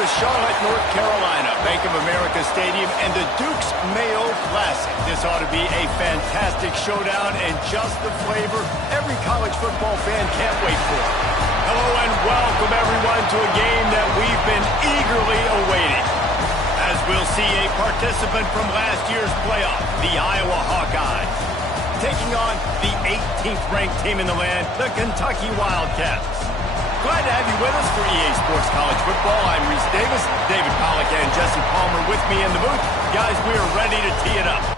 to Charlotte, North Carolina, Bank of America Stadium, and the Duke's Mayo Classic. This ought to be a fantastic showdown and just the flavor every college football fan can't wait for. Hello and welcome everyone to a game that we've been eagerly awaiting. As we'll see a participant from last year's playoff, the Iowa Hawkeyes, taking on the 18th ranked team in the land, the Kentucky Wildcats. Glad to have you with us for EA Sports College Football. I'm Reese Davis, David Pollack and Jesse Palmer with me in the booth. Guys, we are ready to tee it up.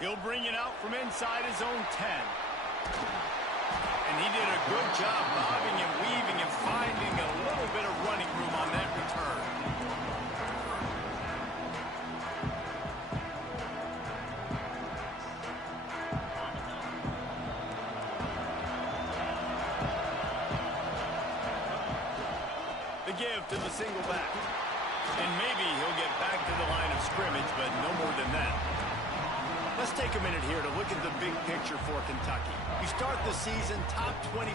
He'll bring it out from inside his own 10. And he did a good job bobbing and weaving and finding a little bit of running room on that return. The give to the single back. And maybe he'll get back to the line of scrimmage, but no more than that. Let's take a minute here to look at the big picture for Kentucky. You start the season top 25.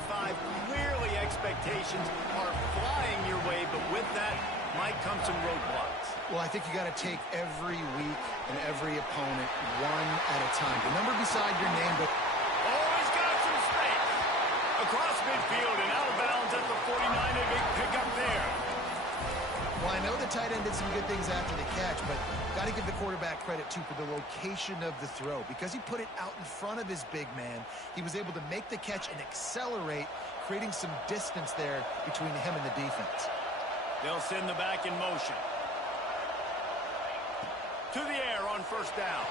Clearly expectations are flying your way, but with that might come some roadblocks. Well, I think you got to take every week and every opponent one at a time. The number beside your name, but... Oh, he's got some space. Across midfield and out of bounds at the 49. A big pickup there. Well, I know the tight end did some good things after the catch, but got to give the quarterback credit, too, for the location of the throw. Because he put it out in front of his big man, he was able to make the catch and accelerate, creating some distance there between him and the defense. They'll send the back in motion. To the air on first down.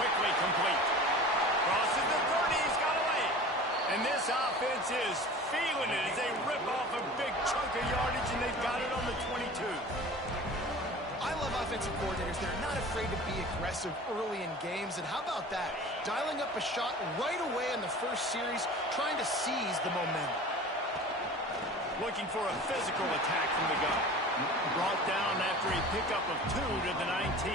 Quickly complete. Crosses the 30, he's got away. And this offense is feeling it as they rip off a big chunk of yardage, and they've got it on the 22. I love offensive coordinators. They're not afraid to be aggressive early in games. And how about that? Dialing up a shot right away in the first series, trying to seize the momentum. Looking for a physical attack from the gun. Brought down after a pickup of 2 to the 19.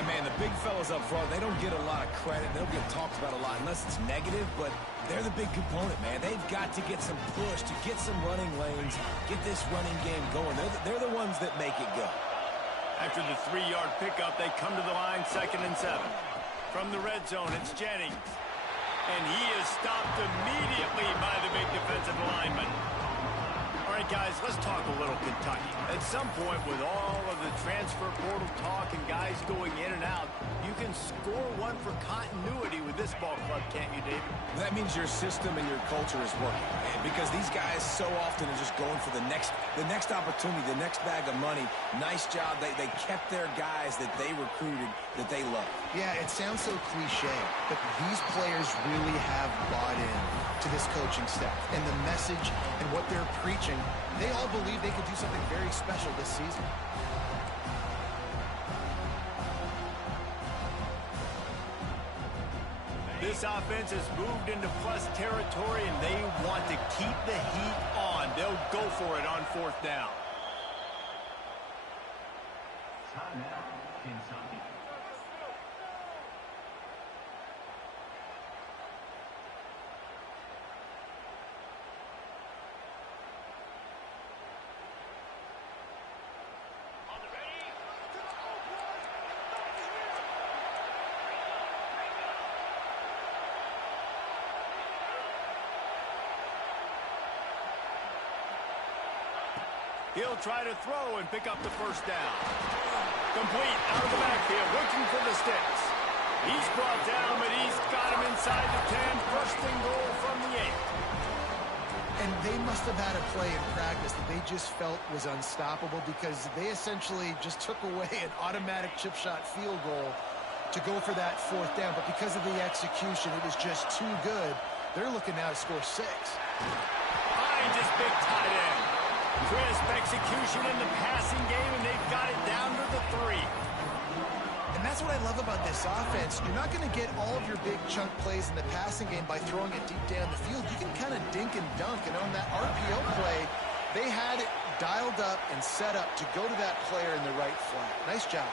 And, man, the big fellas up front, they don't get a lot of credit. They don't get talked about a lot unless it's negative, but they're the big component, man. They've got to get some push, to get some running lanes, get this running game going. They're the ones that make it go. After the 3-yard pickup, they come to the line 2nd and 7. From the red zone, it's Jennings. And he is stopped immediately by the big defensive lineman. All right, guys, let's talk a little Kentucky. At some point, with all of the transfer portal talk and guys going in and out, you can score one for continuity with this ball club, can't you, David? That means your system and your culture is working. Because these guys so often are just going for the next opportunity, the next bag of money. Nice job. They kept their guys that they recruited, that they love. Yeah, it sounds so cliche, but these players really have bought in to this coaching staff and the message and what they're preaching. They all believe they could do something very special this season. This offense has moved into plus territory, and they want to keep the heat on. They'll go for it on 4th down. Timeout, Kentucky. He'll try to throw and pick up the first down. Complete out of the backfield, looking for the sticks. He's brought down, but he's got him inside the 10. First and goal from the 8. And they must have had a play in practice that they just felt was unstoppable because they essentially just took away an automatic chip shot field goal to go for that fourth down, but because of the execution, it was just too good. They're looking now to score 6. Finds his big tight end. Crisp execution in the passing game, and they've got it down to the 3. And that's what I love about this offense. You're not going to get all of your big chunk plays in the passing game by throwing it deep down the field. You can kind of dink and dunk, and on that RPO play, they had it dialed up and set up to go to that player in the right flat. Nice job.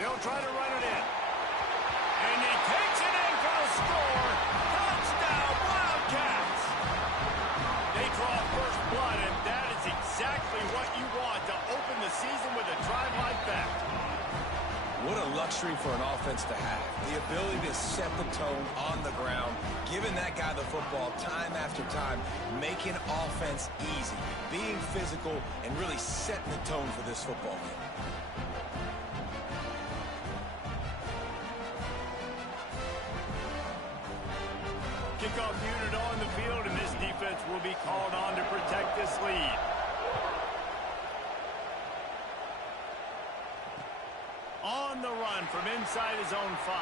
They'll try to run it in. And he takes it in for the score. Touchdown, Wildcats! They draw first blood, and that is exactly what you want to open the season with a drive like that. What a luxury for an offense to have. The ability to set the tone on the ground, giving that guy the football time after time, making offense easy, being physical, and really setting the tone for this football game. Kickoff unit on the field, and this defense will be called on to protect this lead. On the run from inside his own 5.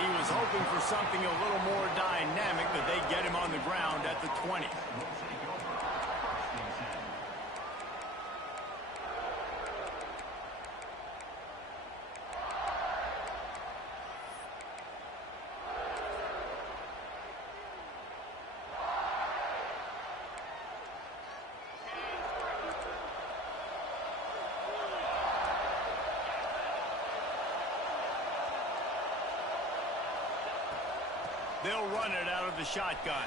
He was hoping for something a little more dynamic, but they get him on the ground at the 20. They'll run it out of the shotgun.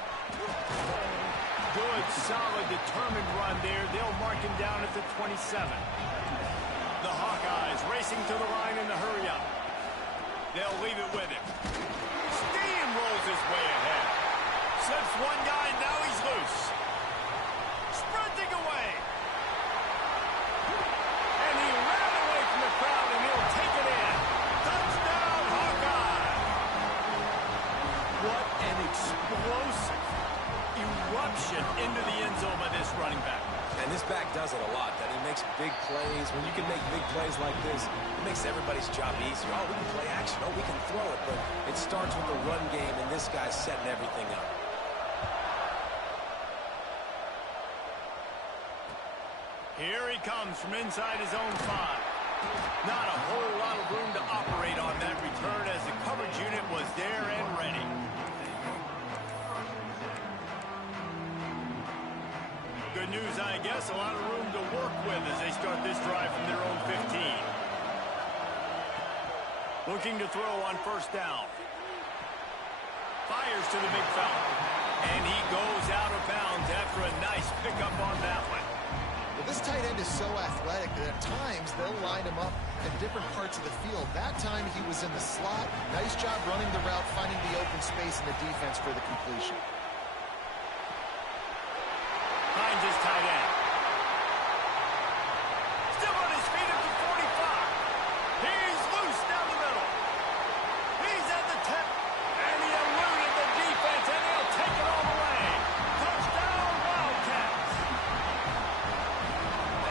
Good, solid, determined run there. They'll mark him down at the 27. The Hawkeyes racing to the line in the hurry-up. They'll leave it with him. Steamrolls his way ahead. Slips one guy, now he's loose. Sprinting away. And he ran away from the crowd, and he'll take it in. Touchdown, Hawkeye! What an explosive eruption into the end zone by this running back. And this back does it a lot, that he makes big plays. When you can make big plays like this, it makes everybody's job easier. Oh, we can play action. Oh, we can throw it. But it starts with the run game, and this guy's setting everything up. Here he comes from inside his own 5. Not a whole lot of room to operate on that return as the coverage unit was there and ready. Good news, I guess. A lot of room to work with as they start this drive from their own 15. Looking to throw on first down. Fires to the big fella. And he goes out of bounds after a nice pickup on that one. Well, this tight end is so athletic that at times they'll line him up in different parts of the field. That time he was in the slot. Nice job running the route, finding the open space in the defense for the completion. Finds his tight end. Still on his feet at the 45. He's loose down the middle. He's at the 10. And he eluded the defense, and he'll take it all the way. Touchdown, Wildcats.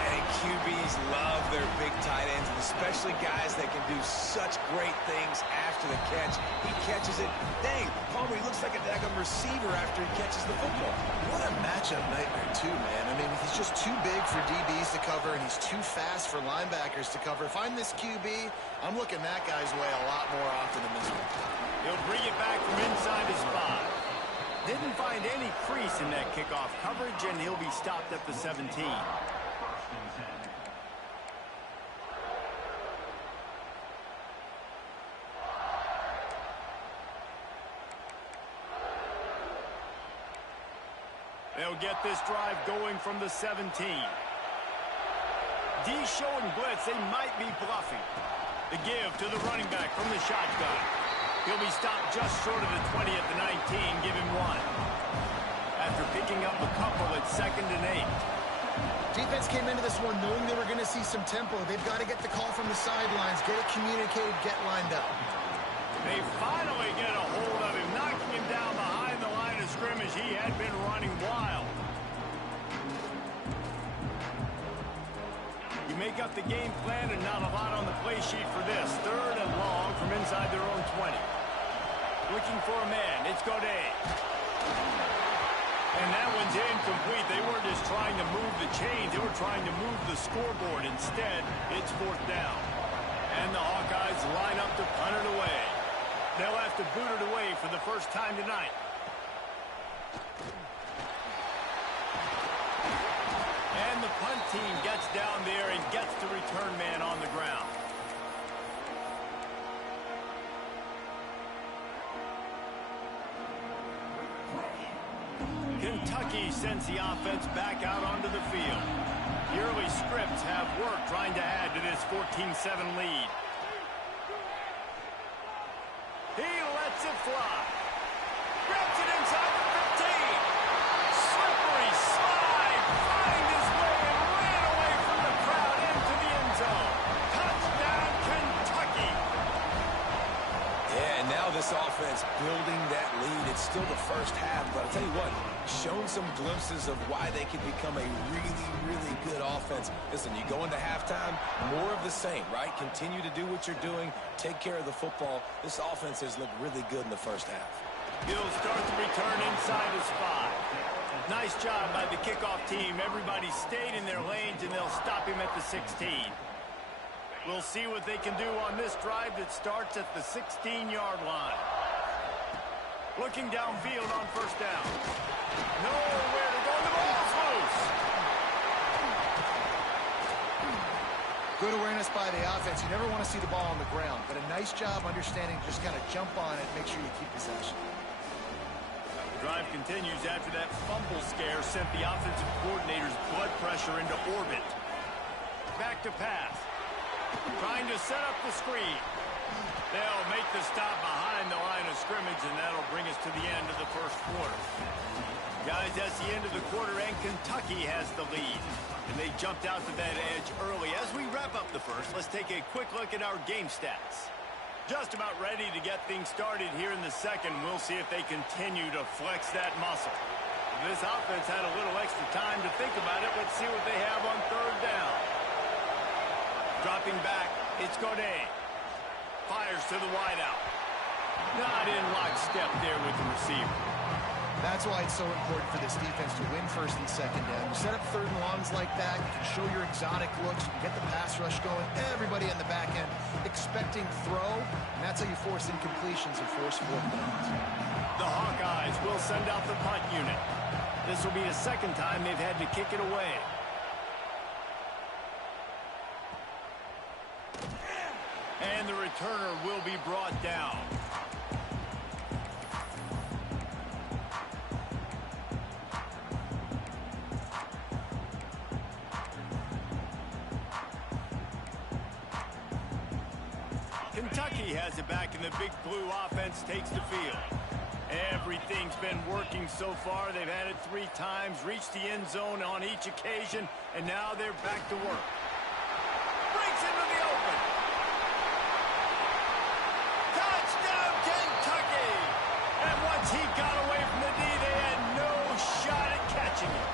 And QBs love their big tight ends, and especially guys that can do such great things after the catch. He catches it. Dang, Palmer, he looks like a daggum receiver after he catches the football. What a matchup nightmare, too, man. I mean, he's just too big for DBs to cover, and he's too fast for linebackers to cover. If I'm this QB, I'm looking that guy's way a lot more often than this one. He'll bring it back from inside his 5. Didn't find any crease in that kickoff coverage, and he'll be stopped at the 17. They'll get this drive going from the 17. D showing blitz. They might be bluffing. The give to the running back from the shotgun. He'll be stopped just short of the 20 at the 19. Give him 1. After picking up a couple at 2nd and 8. Defense came into this one knowing they were going to see some tempo. They've got to get the call from the sidelines, get it communicated, get lined up. They finally get a hold of him, knocking him down behind the line of scrimmage. He had been running wild. You make pick up the game plan and not a lot on the play sheet for this. 3rd and long from inside their own 20. Looking for a man. It's Godet. And that one's incomplete. They weren't just trying to move the chains. They were trying to move the scoreboard. Instead, it's 4th down. And the Hawkeyes line up to punt it away. They'll have to boot it away for the first time tonight. And the punt team gets down there and gets the return man on the ground. Kentucky sends the offense back out onto the field. The early scripts have worked trying to add to this 14-7 lead. He lets it fly. Grabs it inside the 15. Slippery slide. Find his way and ran away from the crowd into the end zone. Touchdown, Kentucky. Yeah, and now this offense building that lead. It's still the first half, but I'll tell you what, shown some glimpses of why they can become a really, really good offense. Listen, you go into halftime, more of the same, right? Continue to do what you're doing. Take care of the football. This offense has looked really good in the first half. He'll start the return inside his 5. Nice job by the kickoff team. Everybody stayed in their lanes, and they'll stop him at the 16. We'll see what they can do on this drive that starts at the 16-yard line. Looking downfield on 1st down. Nowhere to go. The ball's loose. Good awareness by the offense. You never want to see the ball on the ground, but a nice job understanding to just kind of jump on it, make sure you keep possession. The drive continues after that fumble scare sent the offensive coordinator's blood pressure into orbit. Back to pass. Trying to set up the screen. They'll make the stop behind the line of scrimmage, and that'll bring us to the end of the first quarter. Guys, that's the end of the quarter, and Kentucky has the lead. And they jumped out to that edge early. As we wrap up the first, let's take a quick look at our game stats. Just about ready to get things started here in the second. We'll see if they continue to flex that muscle. This offense had a little extra time to think about it. Let's see what they have on 3rd down. Dropping back, it's Godet. Fires to the wideout. Not in lockstep there with the receiver. That's why it's so important for this defense to win 1st and 2nd down. You set up 3rd and longs like that, you can show your exotic looks, you can get the pass rush going, everybody on the back end expecting throw, and that's how you force incompletions and force 4th downs. The Hawkeyes will send out the punt unit. This will be the 2nd time they've had to kick it away. And the returner will be brought down. Kentucky has it back, and the big blue offense takes the field. Everything's been working so far. They've had it 3 times, reached the end zone on each occasion, and now they're back to work. Breaks into the open. Touchdown, Kentucky! And once he got away from the D, they had no shot at catching it.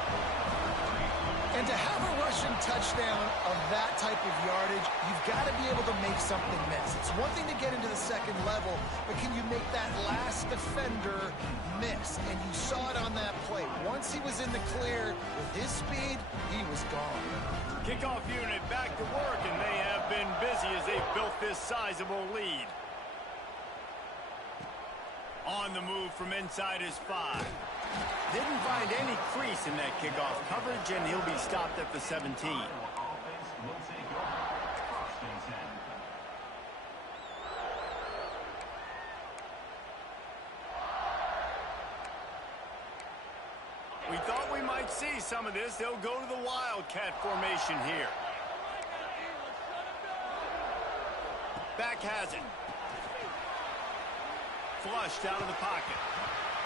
And to have a rushing touchdown of that type of yardage, you've got to be able to make something miss. It's one thing to get into the 2nd level, but can you make that last defender miss? And you saw it on that play. Once he was in the clear with his speed, he was gone. Kickoff unit back to work, and they have been busy as they've built this sizable lead. On the move from inside his 5. Didn't find any crease in that kickoff coverage, and he'll be stopped at the 17. Offense will take over 1st and 10. We thought we might see some of this. They'll go to the Wildcat formation here. Back has it. Flushed out of the pocket.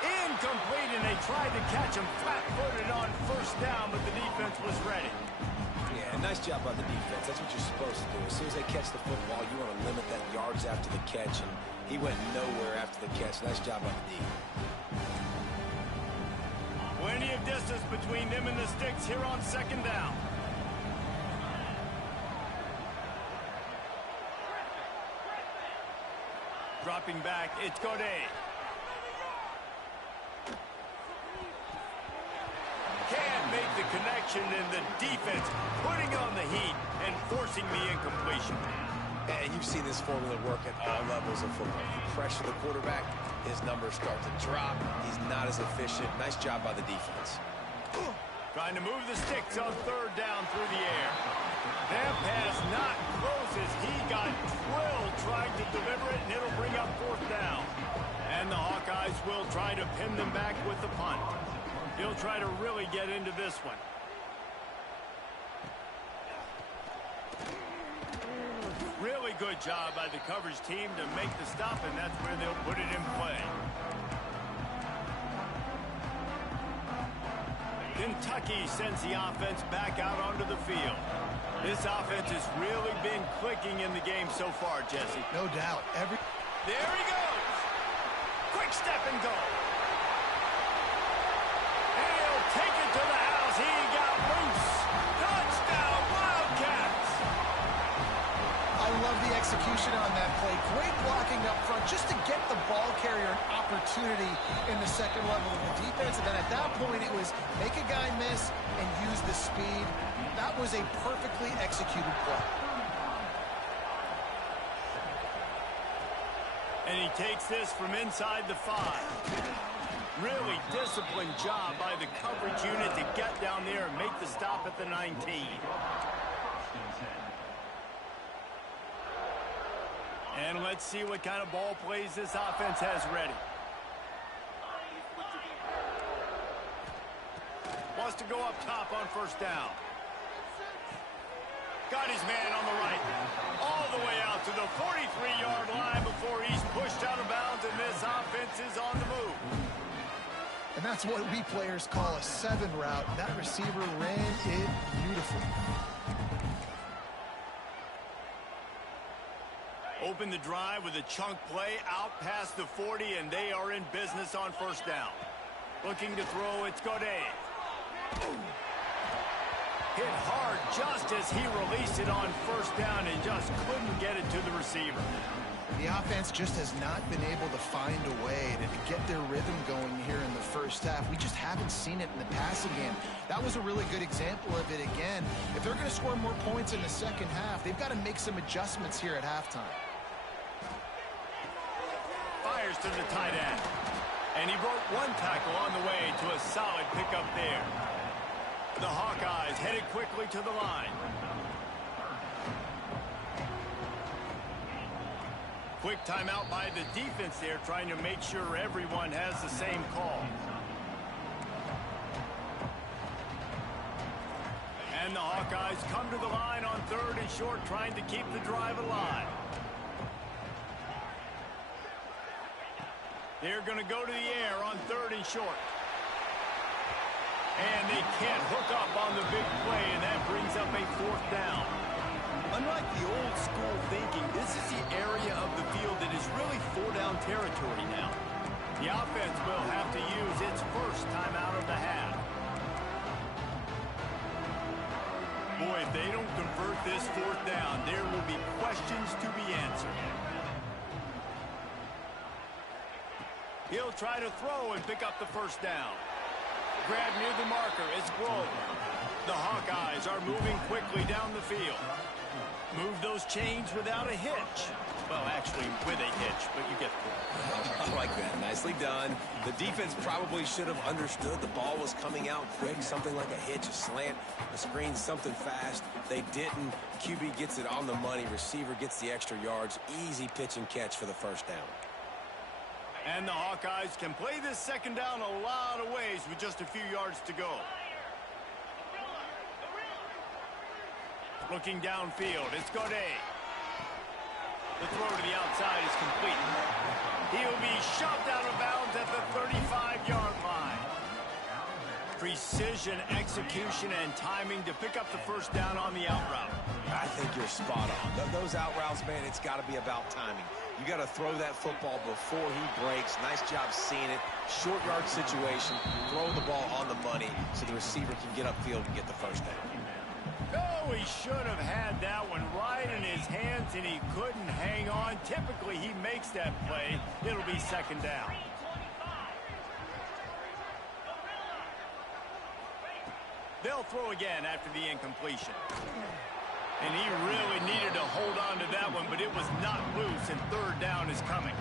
Incomplete, and they tried to catch him flat-footed on 1st down, but the defense was ready. Yeah, nice job by the defense. That's what you're supposed to do. As soon as they catch the football, you want to limit that yards after the catch, and he went nowhere after the catch. Nice job by the D. Plenty of distance between them and the sticks here on 2nd down. Dropping back, it's Godet. Can't make the connection, and the defense putting on the heat and forcing the incompletion. And you've seen this formula work at all levels of football. You pressure the quarterback, his numbers start to drop. He's not as efficient. Nice job by the defense. Trying to move the sticks on third down through the air. That pass not close as he got drilled trying to deliver it, and it'll bring up fourth down. And the Hawkeyes will try to pin them back with the punt. He'll try to really get into this one. Really good job by the coverage team to make the stop, and that's where they'll put it in play. Kentucky sends the offense back out onto the field. This offense has really been clicking in the game so far, Jesse. No doubt. There he goes. Quick step and go. And he'll take it to the house. He got loose. Touchdown, Wildcats. I love the execution on that play. Great blocking up front just to get the ball carrier an opportunity in the second level of the defense. And then at that point, it was make a guy miss and use the speed. That was a perfectly executed play. And he takes this from inside the 5. Really disciplined job by the coverage unit to get down there and make the stop at the 19. And let's see what kind of ball plays this offense has ready. Wants to go up top on first down. Got his man on the right. All the way out to the 43-yard line before he's pushed out of bounds, and this offense is on the move. And that's what we players call a 7 route. That receiver ran it beautifully. Open the drive with a chunk play out past the 40, and they are in business on first down. Looking to throw, it's Godet. Hit hard just as he released it on first down and just couldn't get it to the receiver. The offense just has not been able to find a way to get their rhythm going here in the first half. We just haven't seen it in the passing game. That was a really good example of it again. If they're going to score more points in the second half, they've got to make some adjustments here at halftime. Fires to the tight end. And he broke one tackle on the way to a solid pickup there. The Hawkeyes headed quickly to the line. Quick timeout by the defense there, trying to make sure everyone has the same call. And the Hawkeyes come to the line on third and short, trying to keep the drive alive. They're going to go to the air on third and short. And they can't hook up on the big play, and that brings up a fourth down. Unlike the old school thinking, this is the area of the field that is really four-down territory now. The offense will have to use its first timeout of the half. Boy, if they don't convert this fourth down, there will be questions to be answered. He'll try to throw and pick up the first down. Grab near the marker, it's Grove. The Hawkeyes are moving quickly down the field. Move those chains without a hitch. Well, actually, with a hitch, but you get the point. I like that. Nicely done. The defense probably should have understood the ball was coming out quick, something like a hitch, a slant, a screen, something fast. They didn't. QB gets it on the money. Receiver gets the extra yards. Easy pitch and catch for the first down. And the Hawkeyes can play this second down a lot of ways with just a few yards to go. Looking downfield, it's Godet. The throw to the outside is complete. He'll be shoved out of bounds at the 35-yard line. Precision, execution, and timing to pick up the first down on the out route. I think you're spot on. Those out routes, man, it's got to be about timing. You got to throw that football before he breaks. Nice job seeing it. Short yard situation. Throw the ball on the money so the receiver can get upfield and get the first down. Oh, he should have had that one right in his hands, and he couldn't hang on. Typically, he makes that play. It'll be second down. They'll throw again after the incompletion. And he really needed to hold on to that one, but it was not loose, and third down is coming.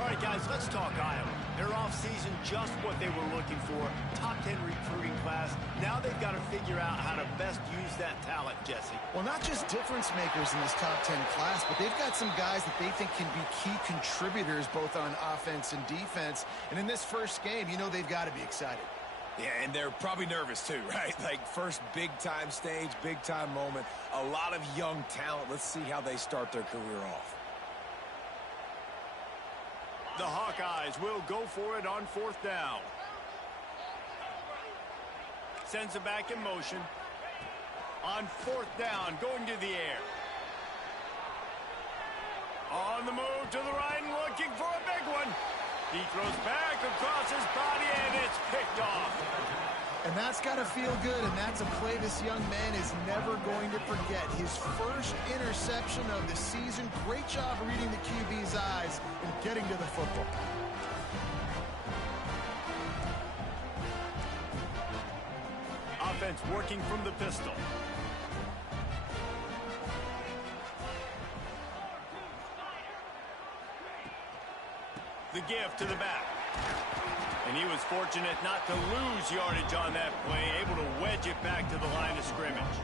All right, guys, let's talk Iowa. Their offseason, just what they were looking for. Top 10 recruiting class. Now they've got to figure out how to best use that talent, Jesse. Well, not just difference makers in this top 10 class, but they've got some guys that they think can be key contributors both on offense and defense. And in this first game, you know they've got to be excited. Yeah, and they're probably nervous too, right? Like first big-time stage, big-time moment. A lot of young talent. Let's see how they start their career off. The Hawkeyes will go for it on fourth down. Sends it back in motion. On fourth down, going to the air. On the move to the right and looking for a big one. He throws back across his body, and it's picked off. And that's got to feel good, and that's a play this young man is never going to forget. His first interception of the season. Great job reading the QB's eyes and getting to the football. Offense working from the pistol. The give to the back. And he was fortunate not to lose yardage on that play, able to wedge it back to the line of scrimmage.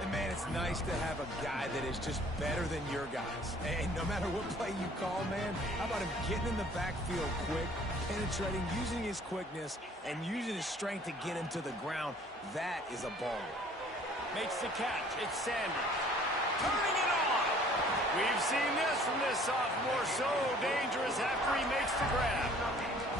And, man, it's nice to have a guy that is just better than your guys. And no matter what play you call, man, how about him getting in the backfield quick, penetrating, using his quickness, and using his strength to get him to the ground. That is a baller. Makes the catch. It's Sanders. Turning it on. We've seen this from this sophomore. So dangerous after he makes the grab.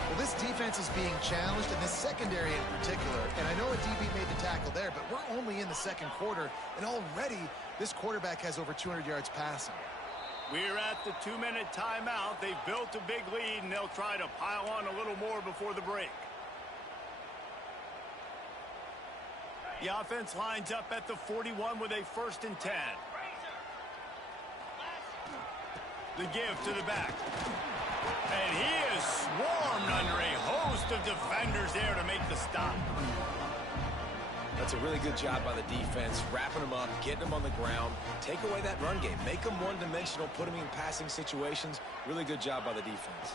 Well, this defense is being challenged, and this secondary in particular. And I know a DB made the tackle there, but we're only in the second quarter, and already this quarterback has over 200 yards passing. We're at the 2-minute timeout. They've built a big lead, and they'll try to pile on a little more before the break. The offense lines up at the 41 with a 1st and 10. The give to the back. And he is swarmed under a host of defenders there to make the stop. That's a really good job by the defense, wrapping them up, getting them on the ground. Take away that run game. Make them one-dimensional, put them in passing situations. Really good job by the defense.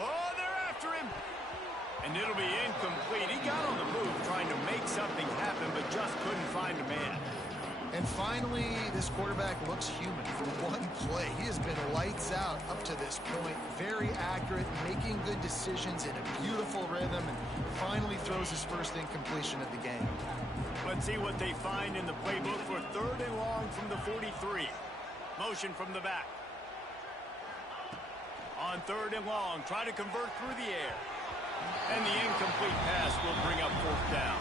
Oh, they're after him. And it'll be incomplete. He got on the move trying to make something happen, but just couldn't find a man. And finally, this quarterback looks human for one play. He has been lights out up to this point. Very accurate, making good decisions in a beautiful rhythm, and finally throws his first incompletion of the game. Let's see what they find in the playbook for 3rd and long from the 43. Motion from the back. On 3rd and long, try to convert through the air. And the incomplete pass will bring up 4th down.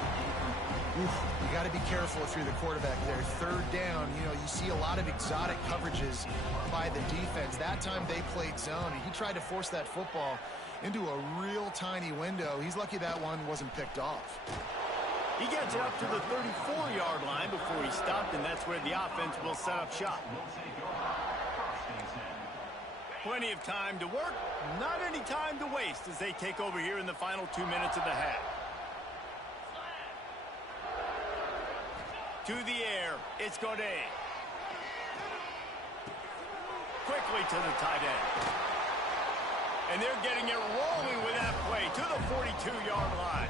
You got to be careful if you're the quarterback there. 3rd down, you know, you see a lot of exotic coverages by the defense. That time they played zone, and he tried to force that football into a real tiny window. He's lucky that one wasn't picked off. He gets it up to the 34-yard line before he stopped, and that's where the offense will set up shop. Plenty of time to work, not any time to waste as they take over here in the final 2 minutes of the half. To the air, it's Godet. Quickly to the tight end. And they're getting it rolling with that play to the 42-yard line.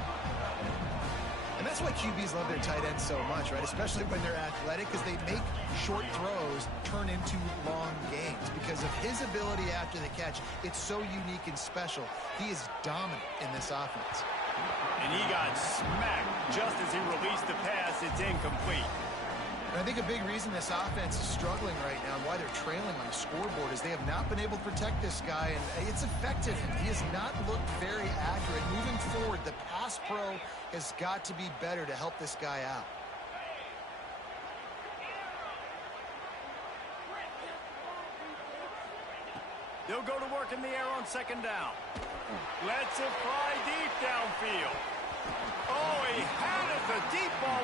And that's why QBs love their tight ends so much, right? Especially when they're athletic, because they make short throws turn into long gains. Because of his ability after the catch, it's so unique and special. He is dominant in this offense. And he got smacked just as he released the pass. It's incomplete. And I think a big reason this offense is struggling right now and why they're trailing on the scoreboard is they have not been able to protect this guy, and it's affected him. He has not looked very accurate. Moving forward, the pass pro has got to be better to help this guy out. They'll go to work in the air on 2nd down. Lets it fly deep downfield. Oh, he had it, the deep ball.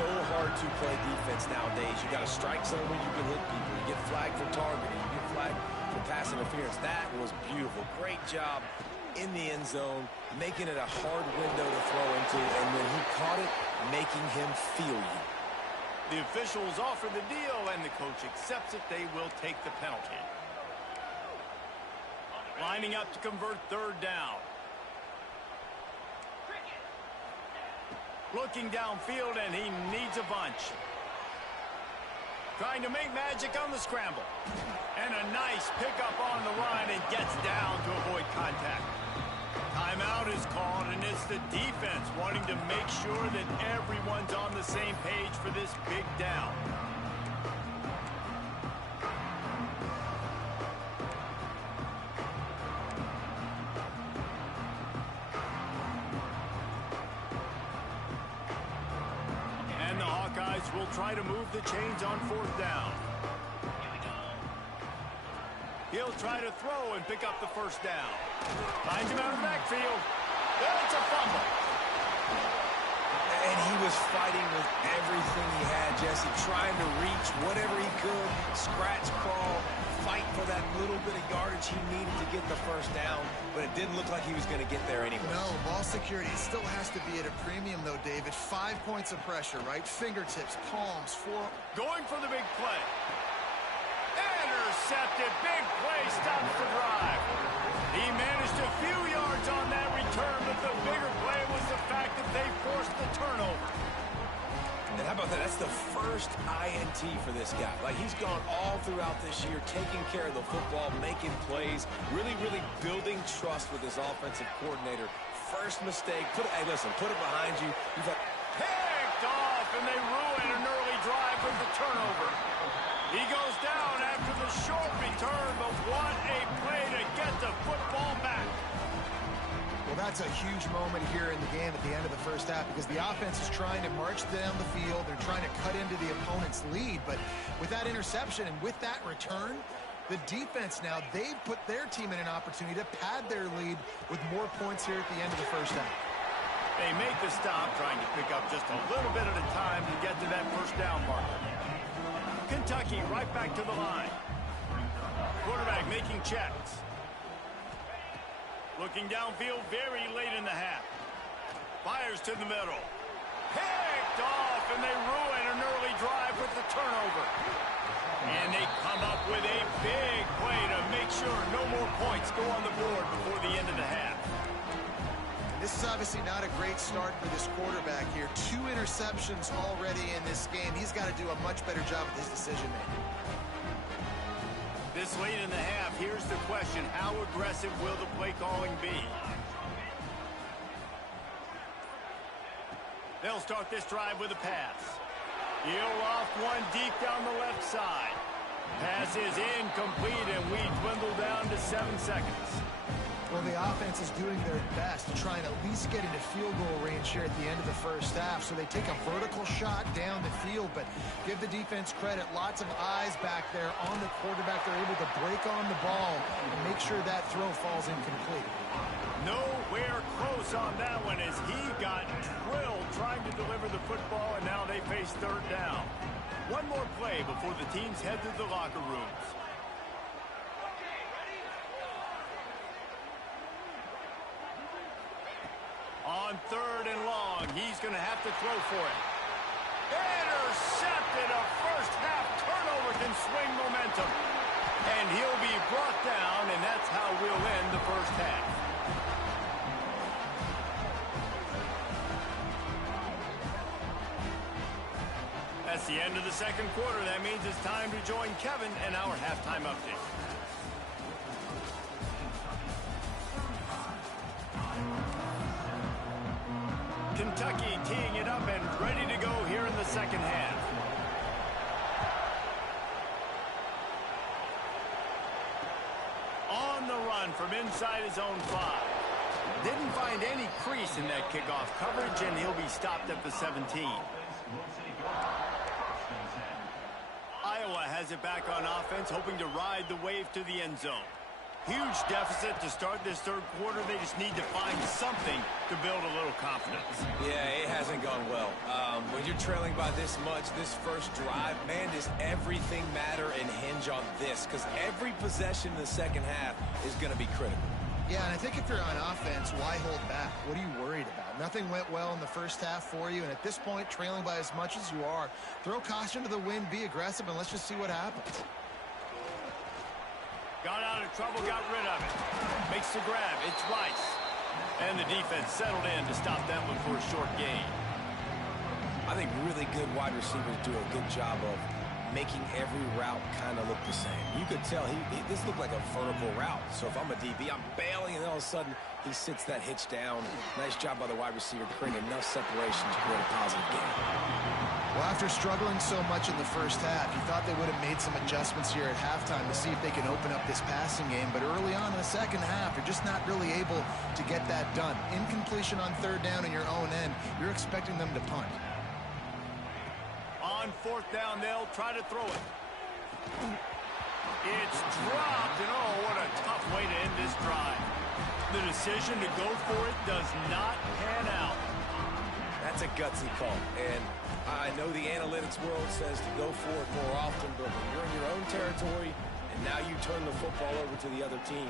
so hard to play defense nowadays. You got a strike zone where you can hit people. You get flagged for targeting. You get flagged for pass interference. That was beautiful. Great job in the end zone, making it a hard window to throw into, and when he caught it, making him feel you. The officials offer the deal, and the coach accepts it. They will take the penalty. Lining up to convert third down. Looking downfield, and he needs a bunch. Trying to make magic on the scramble. And a nice pickup on the run, and gets down to avoid contact. Timeout is called, and it's the defense wanting to make sure that everyone's on the same page for this big down. And the Hawkeyes will try to move the chains on fourth down. He'll try to throw and pick up the first down. Finds him out of the backfield. That's a fumble. And he was fighting with everything he had, Jesse, trying to reach whatever he could, scratch, crawl, fight for that little bit of yardage he needed to get the first down, but it didn't look like he was going to get there anyway. No, ball security still has to be at a premium, though, David. 5 points of pressure, right? Fingertips, palms, going for the big play. Intercepted. Big play stops the drive. He managed a few yards on that return, but the bigger play was the fact that they forced the turnover. And how about that? That's the first INT for this guy. Like, he's gone all throughout this year, taking care of the football, making plays, really, really building trust with his offensive coordinator. First mistake. Hey, listen, put it behind you. You've got picked off, and they ruin an early drive with the turnover. He goes down after the short return, but what a play to get the football back. Well, that's a huge moment here in the game at the end of the first half because the offense is trying to march down the field. They're trying to cut into the opponent's lead, but with that interception and with that return, the defense now, they've put their team in an opportunity to pad their lead with more points here at the end of the first half. They make the stop, trying to pick up just a little bit at a time to get to that first down marker. Kentucky right back to the line. Quarterback making checks. Looking downfield very late in the half. Fires to the middle. Picked off, and they ruin an early drive with the turnover. And they come up with a big play to make sure no more points go on the board before the end of the half. This is obviously not a great start for this quarterback here. 2 interceptions already in this game. He's got to do a much better job with his decision-making. This late in the half, here's the question. How aggressive will the play calling be? They'll start this drive with a pass. He'll off one deep down the left side. Pass is incomplete, and we dwindle down to 7 seconds. Well, the offense is doing their best to try and at least get into field goal range here at the end of the first half. So they take a vertical shot down the field, but give the defense credit. Lots of eyes back there on the quarterback. They're able to break on the ball and make sure that throw falls incomplete. Nowhere close on that one as he got drilled trying to deliver the football, and now they face third down. One more play before the teams head to the locker rooms. On third and long, he's going to have to throw for it. Intercepted. A first half turnover can swing momentum. And he'll be brought down, and that's how we'll end the first half. That's the end of the second quarter. That means it's time to join Kevin and our halftime update. Kentucky teeing it up and ready to go here in the second half. On the run from inside his own 5. Didn't find any crease in that kickoff coverage, and he'll be stopped at the 17. Iowa has it back on offense, hoping to ride the wave to the end zone. Huge deficit to start this third quarter. They just need to find something to build a little confidence. Yeah, it hasn't gone well. When you're trailing by this much, this first drive, man, does everything matter and hinge on this? Because every possession in the second half is going to be critical. Yeah, and I think if you're on offense, why hold back? What are you worried about? Nothing went well in the first half for you, and at this point, trailing by as much as you are, throw caution to the wind, be aggressive, and let's just see what happens. Got out of trouble, got rid of it. Makes the grab. It's Rice. And the defense settled in to stop that one for a short gain. I think really good wide receivers do a good job of making every route kind of look the same. You could tell this looked like a vertical route. So if I'm a DB, I'm bailing, and all of a sudden he sits that hitch down. Nice job by the wide receiver, creating enough separation to create a positive gain. Well, after struggling so much in the first half, you thought they would have made some adjustments here at halftime to see if they can open up this passing game. But early on in the second half, they're just not really able to get that done. Incompletion on third down in your own end, you're expecting them to punt. On fourth down, they'll try to throw it. It's dropped, and oh, what a tough way to end this drive. The decision to go for it does not pan out. That's a gutsy call, and I know the analytics world says to go for it more often, but when you're in your own territory and now you turn the football over to the other team,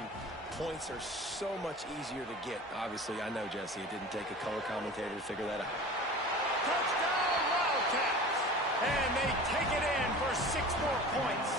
points are so much easier to get. Obviously, I know, Jesse, it didn't take a color commentator to figure that out. Touchdown, Wildcats! And they take it in for 6 more points.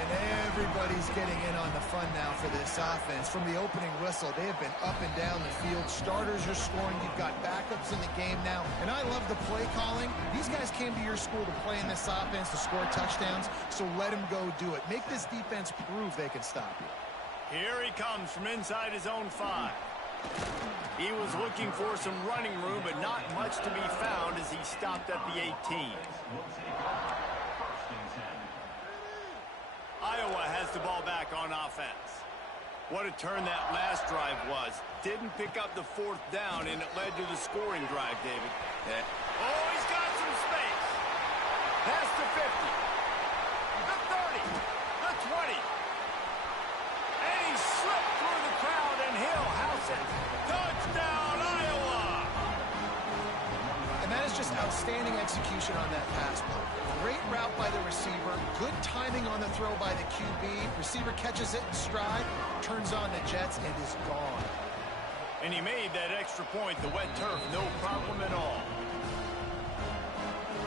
And everybody's getting in on the fun now for this offense. From the opening whistle, they have been up and down the field. Starters are scoring. You've got backups in the game now. And I love the play calling. These guys came to your school to play in this offense to score touchdowns, so let them go do it. Make this defense prove they can stop you. Here he comes from inside his own 5. He was looking for some running room, but not much to be found as he stopped at the 18. Iowa has the ball back on offense. What a turn that last drive was. Didn't pick up the 4th down, and it led to the scoring drive, David. Yeah. Oh, he's got some space. Past the 50. The 30. The 20. And he slipped through the crowd, and he'll house it. Touchdown, Iowa! And that is just outstanding execution on that pass play. Great route by the receiver. Good timing on the throw by the QB. Receiver catches it in stride, turns on the jets, and is gone. And he made that extra point, the wet turf, no problem at all.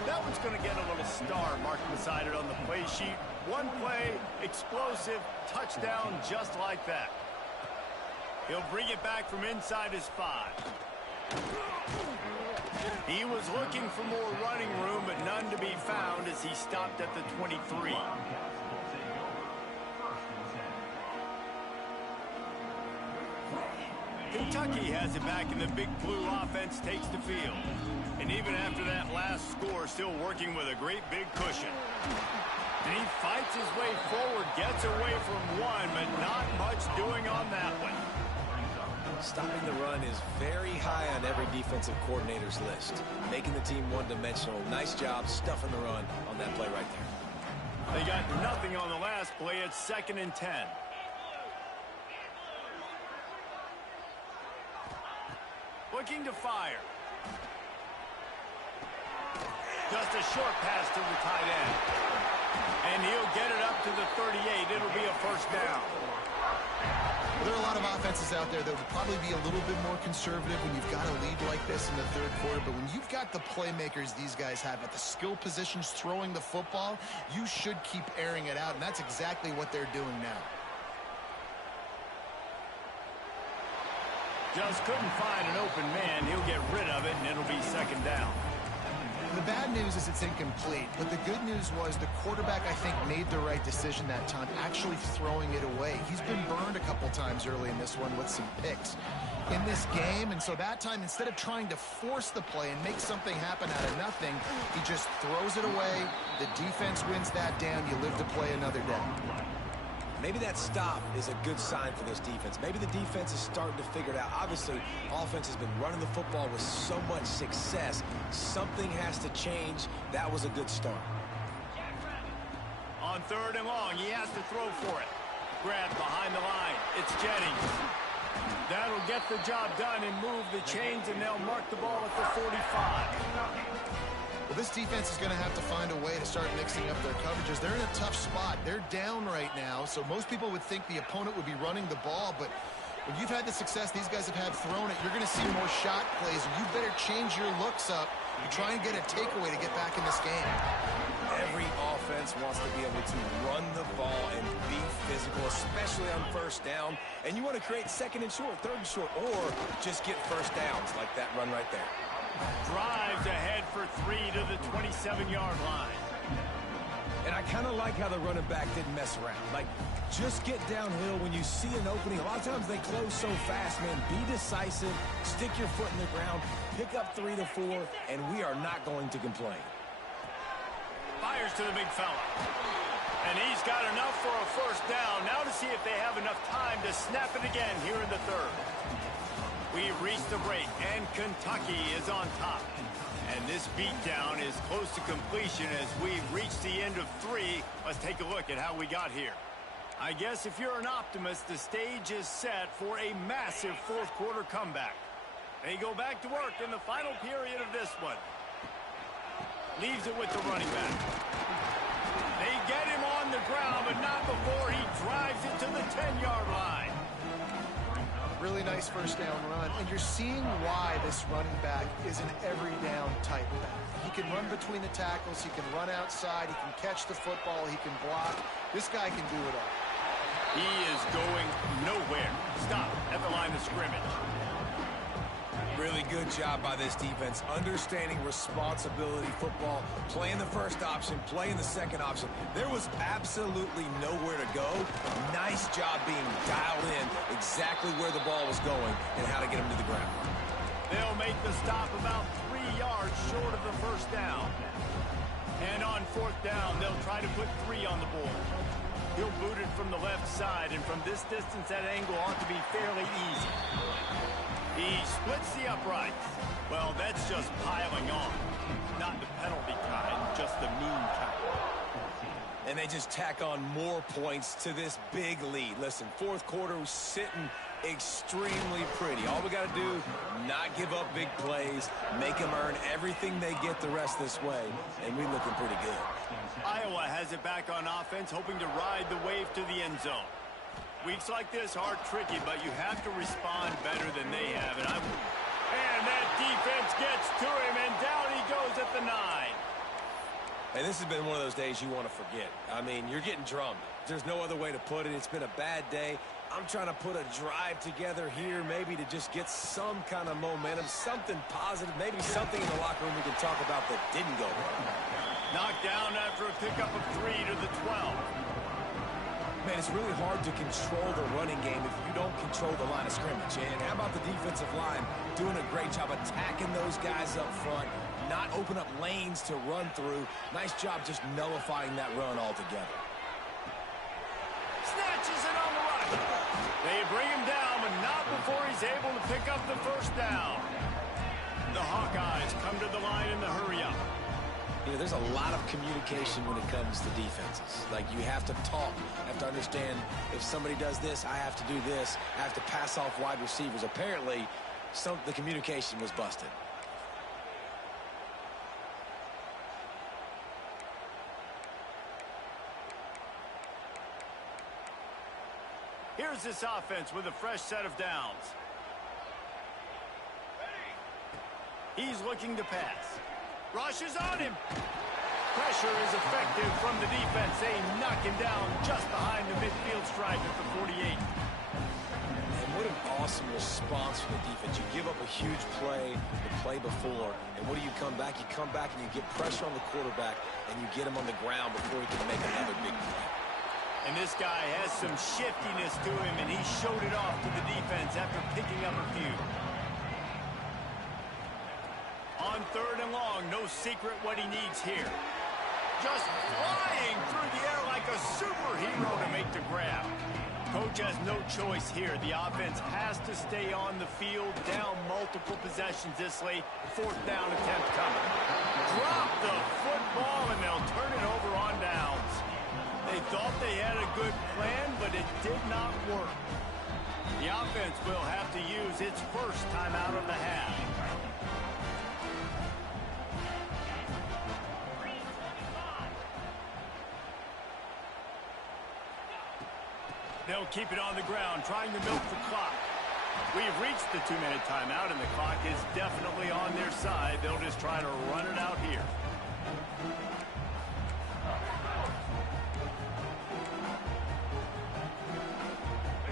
That one's going to get a little star marked beside it on the play sheet. One play, explosive, touchdown just like that. He'll bring it back from inside his 5. He was looking for more running room, but none to be found as he stopped at the 23. Kentucky has it back, and the Big Blue offense takes the field. And even after that last score, still working with a great big cushion. And he fights his way forward, gets away from one, but not much doing on that one. Stopping the run is very high on every defensive coordinator's list. Making the team one-dimensional. Nice job stuffing the run on that play right there. They got nothing on the last play. It's 2nd and 10. Looking to fire. Just a short pass to the tight end. And he'll get it up to the 38. It'll be a 1st down. There are a lot of offenses out there that would probably be a little bit more conservative when you've got a lead like this in the third quarter. But when you've got the playmakers these guys have at the skill positions throwing the football, you should keep airing it out. And that's exactly what they're doing now. Just couldn't find an open man. He'll get rid of it, and it'll be 2nd down. The bad news is it's incomplete, but the good news was the quarterback, I think, made the right decision that time, actually throwing it away. He's been burned a couple times early in this one with some picks in this game, and so that time, instead of trying to force the play and make something happen out of nothing, he just throws it away. The defense wins that down. You live to play another day. Maybe that stop is a good sign for this defense. Maybe the defense is starting to figure it out. Obviously, offense has been running the football with so much success. Something has to change. That was a good start. On 3rd and long, he has to throw for it. grab behind the line. It's Jennings. That'll get the job done and move the chains, and they'll mark the ball at the 45. Well, this defense is going to have to find a way to start mixing up their coverages. They're in a tough spot. They're down right now, so most people would think the opponent would be running the ball, but when you've had the success these guys have had throwing it, you're going to see more shot plays. You better change your looks up and try and get a takeaway to get back in this game. Every offense wants to be able to run the ball and be physical, especially on first down. And you want to create second and short, third and short, or just get first downs like that run right there. Drives ahead for 3 to the 27-yard line. And I kind of like how the running back didn't mess around. Like, just get downhill when you see an opening. A lot of times they close so fast, man. Be decisive, stick your foot in the ground, pick up 3 to 4, and we are not going to complain. Fires to the big fella. And he's got enough for a first down. Now to see if they have enough time to snap it again here in the third. We've reached the break, and Kentucky is on top. And this beatdown is close to completion as we've reached the end of 3. Let's take a look at how we got here. I guess if you're an optimist, the stage is set for a massive fourth-quarter comeback. They go back to work in the final period of this one. Leaves it with the running back. They get him on the ground, but not before he drives it to the 10-yard line. Really nice first down run, and you're seeing why this running back is an every down type back. He can run between the tackles, he can run outside, he can catch the football, he can block. This guy can do it all. He is going nowhere. Stop at the line of scrimmage. Really good job by this defense, understanding responsibility football, playing the first option, playing the second option. There was absolutely nowhere to go. Nice job being dialed in exactly where the ball was going and how to get him to the ground. They'll make the stop about 3 yards short of the first down. And on fourth down, they'll try to put 3 on the board. He'll boot it from the left side, and from this distance, that angle ought to be fairly easy. He splits the uprights. Well, that's just piling on. Not the penalty kind, just the mean kind. And they just tack on more points to this big lead. Listen, fourth quarter was sitting extremely pretty. All we got to do, not give up big plays, make them earn everything they get the rest this way, and we're looking pretty good. Iowa has it back on offense, hoping to ride the wave to the end zone. Weeks like this are tricky, but you have to respond better than they have. And that defense gets to him, and down he goes at the 9. And this has been one of those days you want to forget. I mean, you're getting drummed. There's no other way to put it. It's been a bad day. I'm trying to put a drive together here, maybe to just get some kind of momentum, something positive, maybe something in the locker room we can talk about that didn't go well. Knocked down after a pickup of 3 to the 12. Man, it's really hard to control the running game if you don't control the line of scrimmage. And how about the defensive line doing a great job attacking those guys up front, not open up lanes to run through. Nice job just nullifying that run altogether. Snatches it on the right. They bring him down, but not before he's able to pick up the first down. The Hawkeyes come to the line in the hurry-up. You know, there's a lot of communication when it comes to defenses. Like, you have to talk. You have to understand if somebody does this, I have to do this. I have to pass off wide receivers. Apparently, the communication was busted. Here's this offense with a fresh set of downs. He's looking to pass. Rushes on him. Pressure is effective from the defense. They knock him down just behind the midfield stripe at the 48. And what an awesome response from the defense. You give up a huge play the play before, and what do you come back? You come back and you get pressure on the quarterback, and you get him on the ground before he can make another big play. And this guy has some shiftiness to him, and he showed it off to the defense after picking up a few. On third and long, no secret what he needs here. Just flying through the air like a superhero to make the grab. Coach has no choice here. The offense has to stay on the field, down multiple possessions this late. Fourth down attempt coming. Drop the football, and they'll turn it over on downs. They thought they had a good plan, but it did not work. The offense will have to use its first timeout of the half. They'll keep it on the ground, trying to milk the clock. We've reached the 2-minute timeout, and the clock is definitely on their side. They'll just try to run it out here.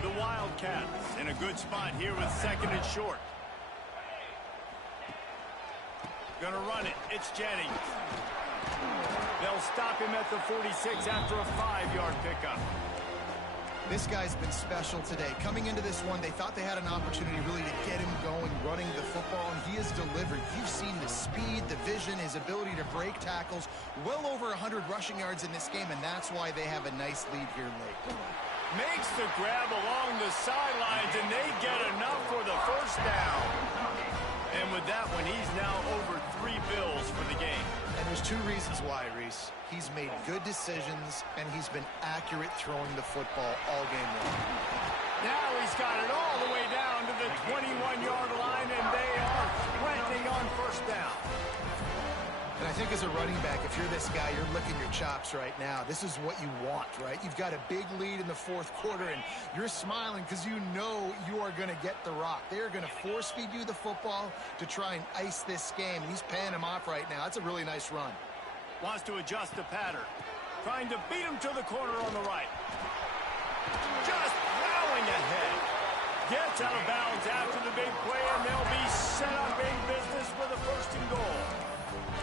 The Wildcats in a good spot here with 2nd and short. Gonna run it. It's Jennings. They'll stop him at the 46 after a 5-yard pickup. This guy's been special today. Coming into this one, they thought they had an opportunity really to get him going, running the football, and he has delivered. You've seen the speed, the vision, his ability to break tackles. Well over 100 rushing yards in this game, and that's why they have a nice lead here late. Makes the grab along the sidelines, and they get enough for the first down. And with that one, he's now over 3 bills for the game. And there's 2 reasons why, Reese. He's made good decisions, and he's been accurate throwing the football all game long. Now he's got it all the way down to the 21-yard line, and they are threatening on first down. And I think as a running back, if you're this guy, you're licking your chops right now. This is what you want, right? You've got a big lead in the 4th quarter, and you're smiling because you know you are going to get the rock. They are going to force-feed you the football to try and ice this game. He's paying him off right now. That's a really nice run. Wants to adjust the pattern. Trying to beat him to the corner on the right. Just plowing ahead. Gets out of bounds after the big play, and they'll be set up in business with a 1st and goal.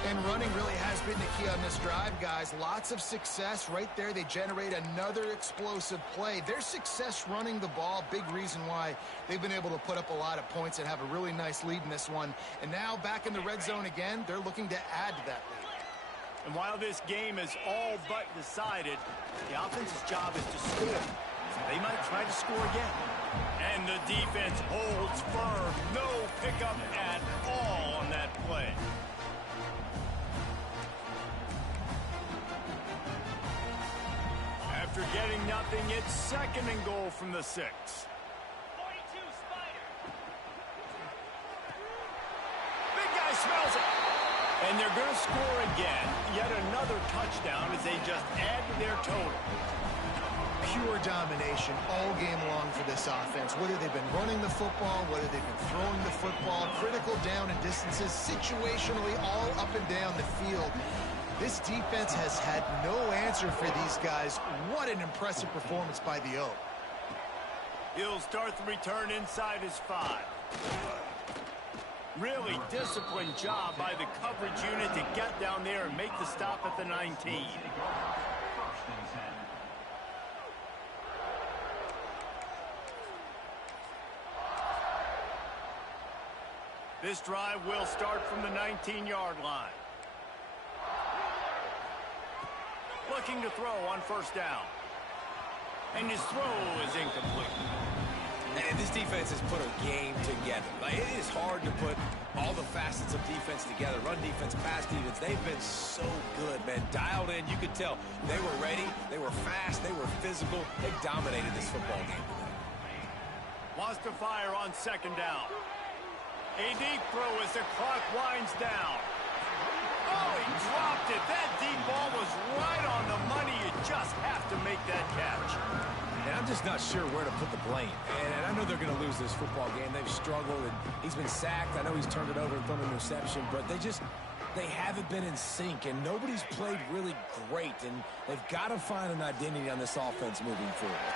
And running really has been the key on this drive, guys. Lots of success right there. They generate another explosive play. Their success running the ball, big reason why they've been able to put up a lot of points and have a really nice lead in this one. And now back in the red zone again, they're looking to add to that lead. And while this game is all but decided, the offense's job is to score. So they might try to score again. And the defense holds firm. No pickup at all on that play. After getting nothing, it's 2nd and goal from the 6. 42 Spider. Big guy smells it. And they're going to score again. Yet another touchdown as they just add to their total. Pure domination all game long for this offense. Whether they've been running the football, whether they've been throwing the football, critical down and distances, situationally all up and down the field. This defense has had no answer for these guys. What an impressive performance by the Oak. He'll start the return inside his 5. Really disciplined job by the coverage unit to get down there and make the stop at the 19. 1st and 10. This drive will start from the 19-yard line. Looking to throw on 1st down. And his throw is incomplete. And this defense has put a game together. Like, it is hard to put all the facets of defense together. Run defense, pass defense. They've been so good, man. Dialed in. You could tell they were ready. They were fast. They were physical. They dominated this football game today. Wants to fire on 2nd down. A deep throw as the clock winds down. Oh, he dropped it. That deep ball was right on the money. You just have to make that catch. And I'm just not sure where to put the blame. And I know they're going to lose this football game. They've struggled, and he's been sacked. I know he's turned it over and thrown an interception, but they haven't been in sync, and nobody's played really great, and they've got to find an identity on this offense moving forward.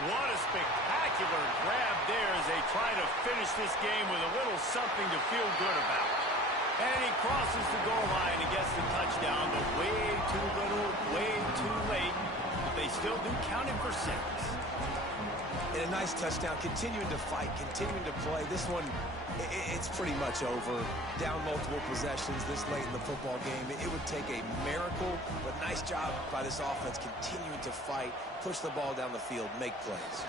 What a spectacular grab there as they try to finish this game with a little something to feel good about. And he crosses the goal line and gets the touchdown, but way too little, way too late. But they still do count him for 6. And a nice touchdown, continuing to fight, continuing to play. This one, it's pretty much over. Down multiple possessions this late in the football game. It would take a miracle, but nice job by this offense continuing to fight, push the ball down the field, make plays.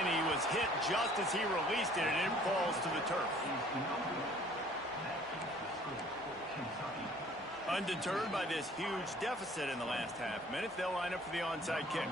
And he was hit just as he released it, and it falls to the turf. Undeterred by this huge deficit in the last half minute, they'll line up for the onside kick.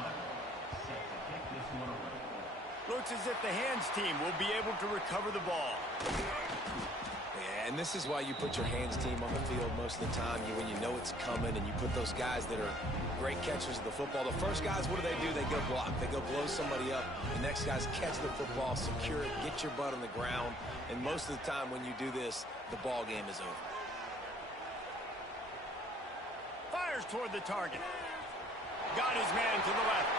Looks as if the hands team will be able to recover the ball. Yeah, and this is why you put your hands team on the field most of the time. When you know it's coming, and you put those guys that are great catchers of the football. The first guys, what do? They go block. They go blow somebody up. The next guys catch the football, secure it, get your butt on the ground. And most of the time when you do this, the ball game is over. Fires toward the target. Got his man to the left.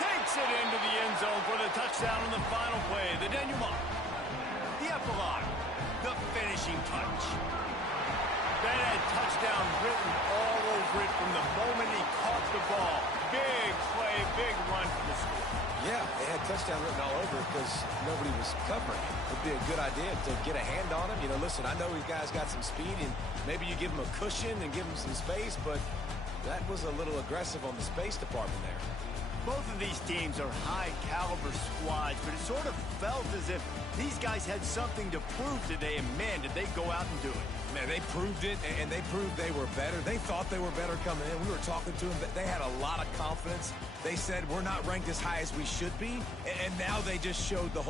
Takes it into the end zone for the touchdown on the final play. The denouement. The epilogue. The finishing touch. That had touchdown written all over it from the moment he caught the ball. Big play, big run for the score. Yeah, they had touchdown written all over it because nobody was covering it. It would be a good idea to get a hand on him. You know, listen, I know these guys got some speed, and maybe you give him a cushion and give him some space, but that was a little aggressive on the space department there. Both of these teams are high-caliber squads, but it sort of felt as if these guys had something to prove today, and man, did they go out and do it. Man, they proved it, and they proved they were better. They thought they were better coming in. We were talking to them. They had a lot of confidence. They said, we're not ranked as high as we should be, and now they just showed the whole